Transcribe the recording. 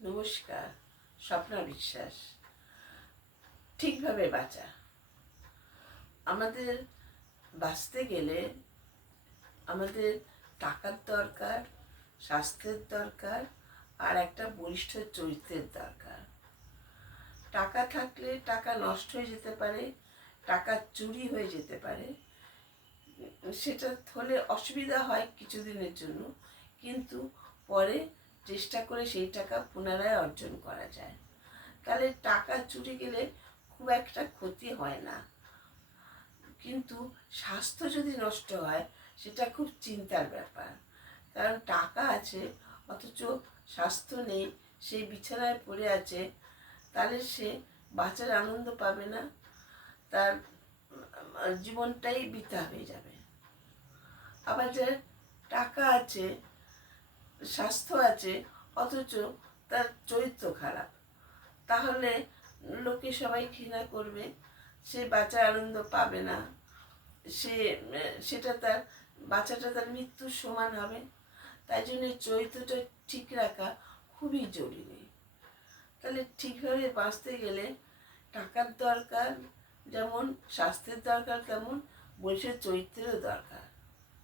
নমস্কার। স্বপ্না বিশ্বাস। ঠিকভাবে বাঁচা। আমাদের বাঁচতে গেলে আমাদের টাকার দরকার, স্বাস্থ্যের দরকার, আর একটা বলিষ্ঠ চরিত্রের দরকার। টাকা থাকলে টাকা নষ্ট হয়ে যেতে পারে, টাকা চুরি হয়ে যেতে পারে, সেটা হলে অসুবিধা হয় কিছুদিনের জন্য, কিন্তু পরে চেষ্টা করে সেই টাকা পুনরায় অর্জন করা যায়। তাহলে টাকা চুরি গেলে খুব একটা ক্ষতি হয় না, কিন্তু স্বাস্থ্য যদি নষ্ট হয় সেটা খুব চিন্তার ব্যাপার। কারণ টাকা আছে অথচ স্বাস্থ্য নেই, সেই বিছানায় পড়ে আছে, তাহলে সে বাঁচার আনন্দ পাবে না, তার জীবনটাই বৃথা হয়ে যাবে। আবার যে টাকা আছে, স্বাস্থ্য আছে, অথচ তার চরিত্র খারাপ, তাহলে লোকে সবাই ঘৃণা করবে, সে বাঁচার আনন্দ পাবে না, সে সেটা তার বাচ্চাটা তার মৃত্যুর সমান হবে। তাই জন্য চরিত্রটা ঠিক রাখা খুবই জরুরি। তাহলে ঠিকভাবে বাঁচতে গেলে টাকার দরকার যেমন, স্বাস্থ্যের দরকার তেমন, বৈশের চরিত্রেরও দরকার।